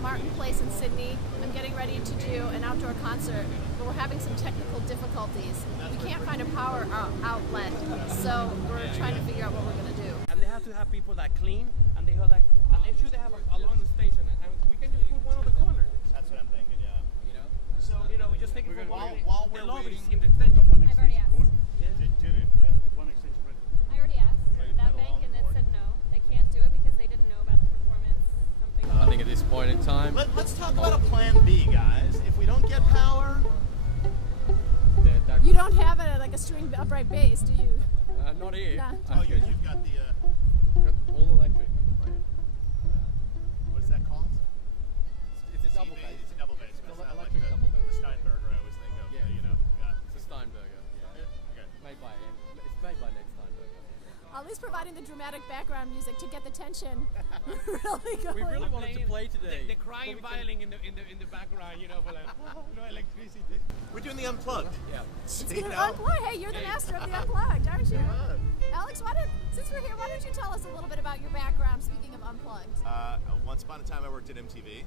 Martin Place in Sydney. I'm getting ready to do an outdoor concert, but we're having some technical difficulties. We can't find a power outlet, so we're trying to figure out what we're going to do. And they have to have people that clean, and they have like, and make sure they have a long station, and we can just put one on the corner. That's what I'm thinking, yeah. You know? So, you know, we just take it from while we're lobbies waiting, in the extension. I've already asked. One extension cord. I already asked that bank and it said no. They can't do it because they didn't know about the performance something. I think at this point in time, Let's talk about a plan B, guys. If we don't get power, You don't have like a string upright bass, do you? not here. Nah. oh, you've got the Got all electric. what is that called? It's a double bass. It's a double bass. It's It's an not electric like double bass. the Steinberger I always think of. Yeah. You know. Yeah. It's a Steinberger. Yeah. Okay. It's made by next Steinberger. Ali's providing the dramatic background music to get the tension really going. We really wanted to play today. The crying violin in the background, you know, for like, no electricity. We're doing the unplugged. Yeah. It's gonna unplug. Hey, you're the master of the unplugged, aren't you? Alex, since we're here, why don't you tell us a little bit about your background, speaking of unplugged? Once upon a time, I worked at MTV.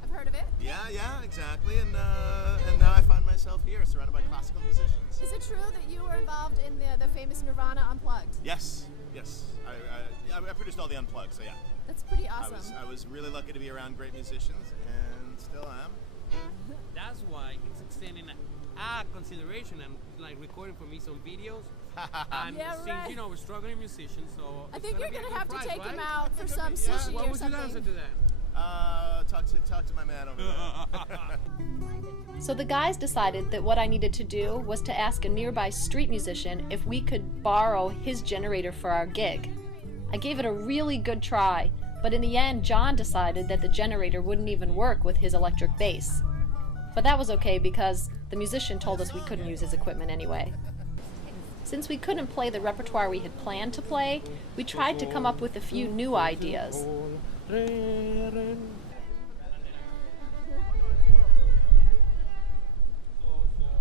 I've heard of it. Yeah, exactly. And now I find myself here, surrounded by classical musicians. Is it true that you were involved in the famous Nirvana Unplugged? Yes. I produced all the unplugged, so yeah. That's pretty awesome. I was really lucky to be around great musicians, and still am. That's why he's extending a consideration and like recording for me some videos. And Yeah, since right. you know we're struggling musicians, so I think you're gonna have to price, take right? him out for some sushi What or was your answer something. to that? Talk to my man over there. So the guys decided that what I needed to do was to ask a nearby street musician if we could borrow his generator for our gig. I gave it a really good try, but in the end John decided that the generator wouldn't even work with his electric bass. But that was okay because the musician told us we couldn't use his equipment anyway. Since we couldn't play the repertoire we had planned to play, we tried to come up with a few new ideas.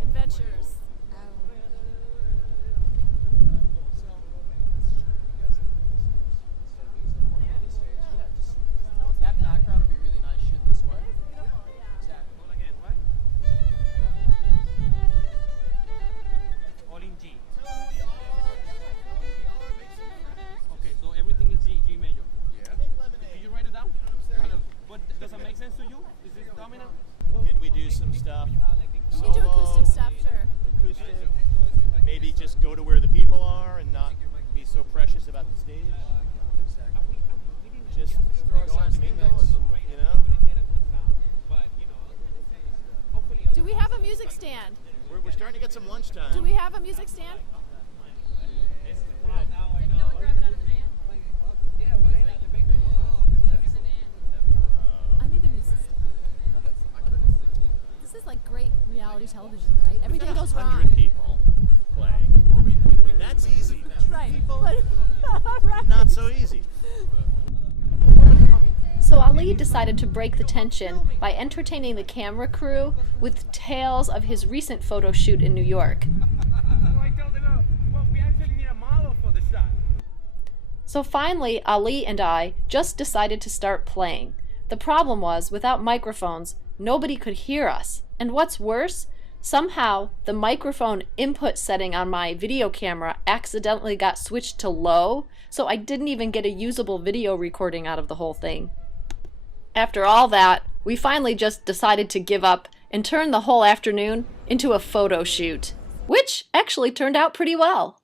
Adventures. That background would be really nice shit this way. All again, right? All in G. Okay, so everything is G major. Yeah. Did you write it down? But does it make sense to you? Is this dominant? Can we do some stuff? We do acoustic stuff, sure. Acoustic. Maybe just go to where the people are and not be so precious about the stage. Just go and make those, you know? Do we have a music stand? We're starting to get some lunchtime. Do we have a music stand? Did no one grab it out of the van? I need a music stand. This is like great reality television, right? Everything goes wrong. 100 people playing. That's easy. Right. Right. Not so easy. So Ali decided to break the tension by entertaining the camera crew with tales of his recent photo shoot in New York. I told them, well, we actually need a model for the shot. So finally, Ali and I just decided to start playing. The problem was, without microphones, nobody could hear us. And what's worse, somehow the microphone input setting on my video camera accidentally got switched to low, so I didn't even get a usable video recording out of the whole thing. After all that, we finally just decided to give up and turn the whole afternoon into a photo shoot, which actually turned out pretty well.